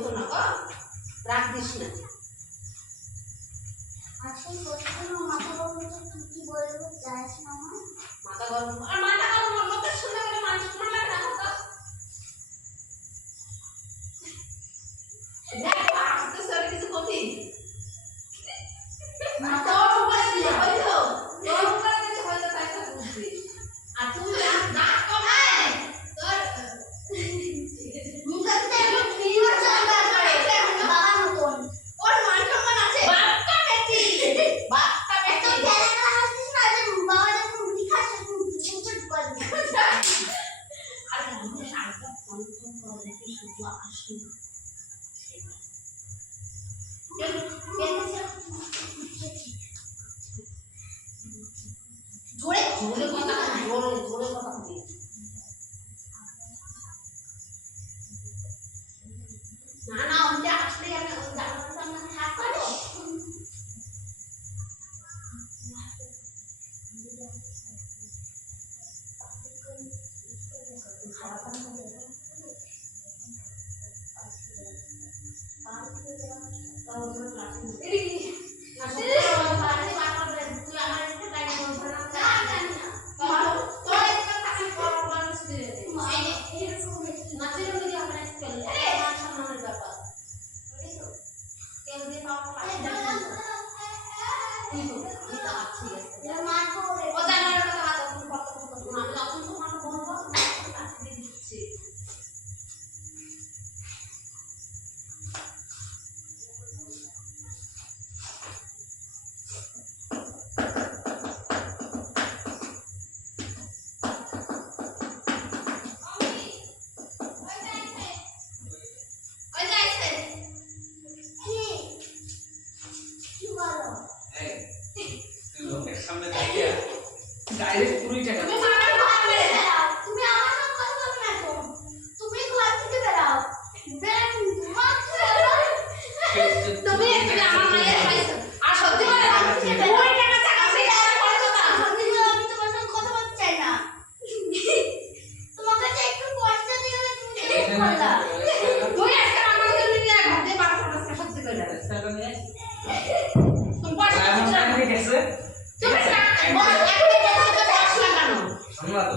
হতো না গো, রাগ দিস না। আসলে কতক্ষণ মাথা গরম কি বলবো জানিস না মা? মাথা গরম আর মাথা গরম মত শুনে গেলে মানুষ মন লাগে না তো। দেখ আস্তে সরে কিছু কপি মাথা উপরে দিয়ে হইলো তোর উপরে কিছু হইলো তাই তো বুঝবি। আর তুই না কমায় তোর মুখতে একটু ফিলিওর চলবে করে বাবার মতন ওর মান সম্মান আছে। বাপটা বেটি বাপটা এত বেটি গেলা গেলা হাসিস না যে বাবা যখন মুড়ি খাস চুপচাপ করবি। আর আমি আরেকটা ফোন করে কি শুধু আসি জোরে জোরে কথা জোরে জোরে কথা বলি। না না ওটা আসলে আমি ওই জায়গাটা আমরা থাক করব। সামনে দাঁড়িয়ে ডাইরেক্ট 20 টাকা তুমি আমার ঘর থেকে বেরাও। তুমি আমার সঙ্গে কথা বলবে না তো। তুমি ঘর থেকে বেরাও। বেরাও তোমার তুমি একটু আমার মায়ের খাইছো আর সত্যি করে ওই টাকা টাকা ফেলে আর পরে কথা সত্যি করে আমি তোমার সঙ্গে কথা বলতে চাই না। তোমার কাছে একটু পয়সা দিয়ে গেলে তুমি কেন করলা? তুই আজকে আমার জন্য নিয়ে ঘর দিয়ে বার করছিস সত্যি করে টাকা নিয়ে তুমি পয়সা এমন দিচ্ছ টাকা দিয়ে গেছে তুমি বল এখন কথা বলছ না কেন শুনলা তো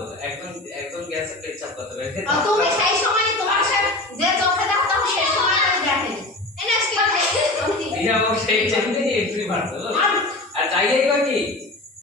একদম গ্যাসে পেচ্ছাপ করতে হবে আর তুমি সেই সময় তোমার সাথে যে চোখে দেখো তখন সেই সময় করে দেখে এনে আজকে ইয়া ও সেই টাইমে এন্ট্রি মারতো আর যাইয়ে কই কি